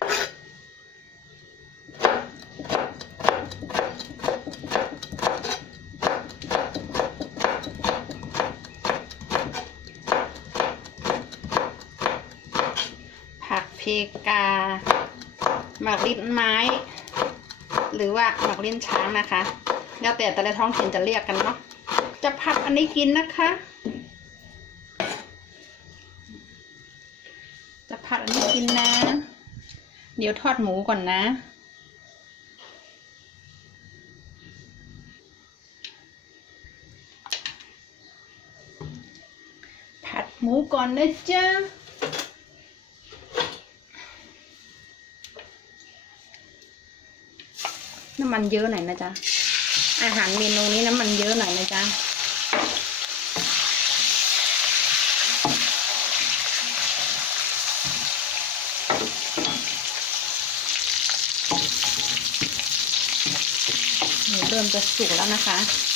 ผักเพกา หมักลิ้นไม้ หรือว่าหมักลิ้นช้างนะคะ แล้วแต่แต่ละท้องถิ่นจะเรียกกันเนาะ จะผัดอันนี้กินนะคะจะผัดอันนี้กินนะ เดี๋ยวทอดหมูก่อนนะ ผัดหมูก่อนนะจ๊ะน้ำมันเยอะหน่อยนะจ๊ะ อาหารเมนูนี้น้ำมันเยอะหน่อยนะจ๊ะ เริ่มจะสุกแล้วนะคะ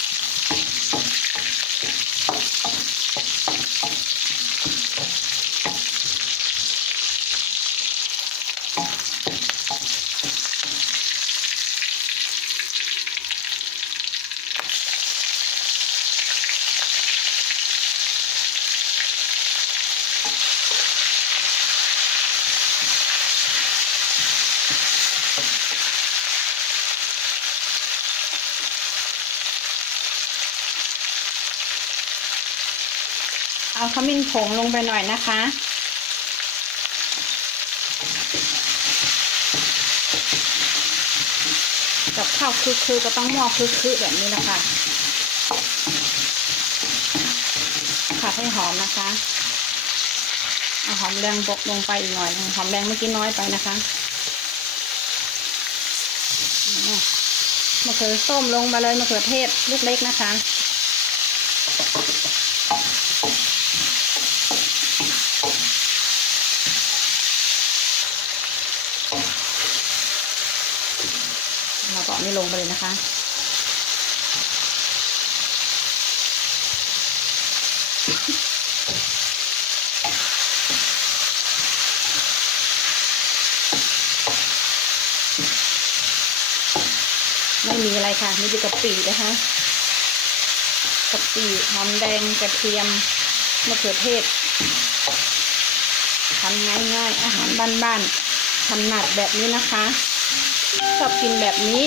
เอาขมิ้นผงลงไปหน่อยนะคะ กับข้าวคือๆก็ต้องหม้อคือๆแบบนี้นะคะผัดให้หอมนะคะเอาหอมแดงบกลงไปอีกหน่อยหอมแดงเมื่อกี้น้อยไปนะคะมมะเขือส้มลงมาเลยมะเขือเทศลูกเล็กนะคะ เราก็นี่ลงไปเลยนะคะ ไม่มีอะไรค่ะมีแต่กะปินะคะกะปิหอมแดงกระเทียมมะเขือเทศทำง่ายๆอาหารบ้านๆถนัดแบบนี้นะคะ ชอบกินแบบนี้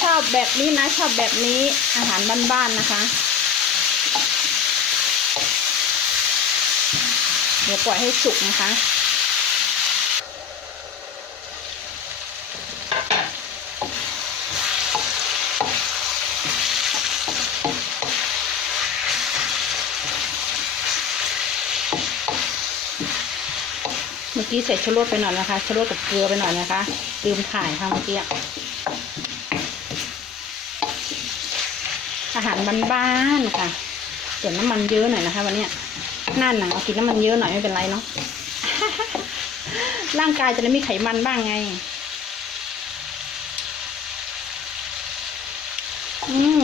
ชอบแบบนี้นะ ชอบแบบนี้อาหารบ้านๆนะคะ เดี๋ยวปล่อยให้สุกนะคะ เมื่อกี้ใส่ชูรสไปหน่อยนะคะชูรสกับเกลือไปหน่อยนะคะลืมถ่ายค่ะเมื่อกี้อาหารบ้านๆค่ะส่วนน้ำมันเยอะหน่อยนะคะ วันนี้หน้าหนังเอากินน้ำมันเยอะหน่อยไม่เป็นไรเนาะร่างกายจะได้มีไขมันบ้างไง อืม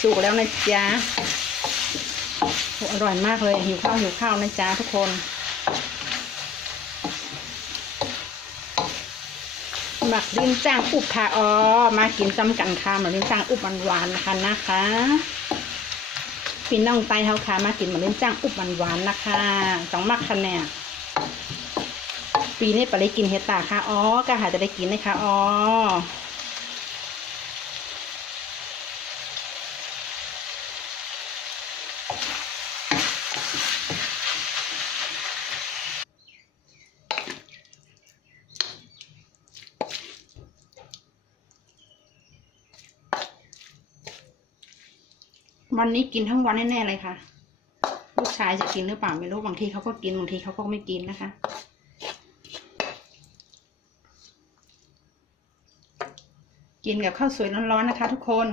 สุกแล้วนะจ๊ะโอ้อร่อยมากเลยหิวข้าวหิวข้าวนะจ๊ะทุกคน หมักลิ้นจ้างอุบค่ะอ๋อมากินจำกันค่ะหมากลิ้นจ้างอุบหวานๆนะคะนะคะพี่น้องไตเฮาค่ะมากินหมากลิ้นจ้างอุบหวานๆนะคะสองมักคะแนนปีนี้ไปได้กินเฮตตาค่ะอ๋อก็หาจะได้กินนะคะอ๋อ วันนี้กินทั้งวันแน่ๆเลยค่ะ ลูกชายจะกินหรือเปล่าไม่รู้บางทีเขาก็กินบางทีเขาก็ไม่กินนะคะ กินกับข้าวสวยร้อนๆนะคะ ทุกคน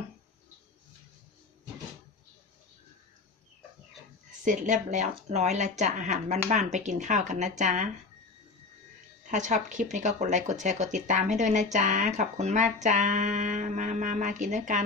เสร็จเรียบแล้วร้อยละจะอาหารบ้านๆไปกินข้าวกันนะจ๊ะถ้าชอบคลิปนี้ก็กดไลค์ กดแชร์ กดติดตามให้ด้วยนะจ๊ะ ขอบคุณมากจ้า มามามากินด้วยกัน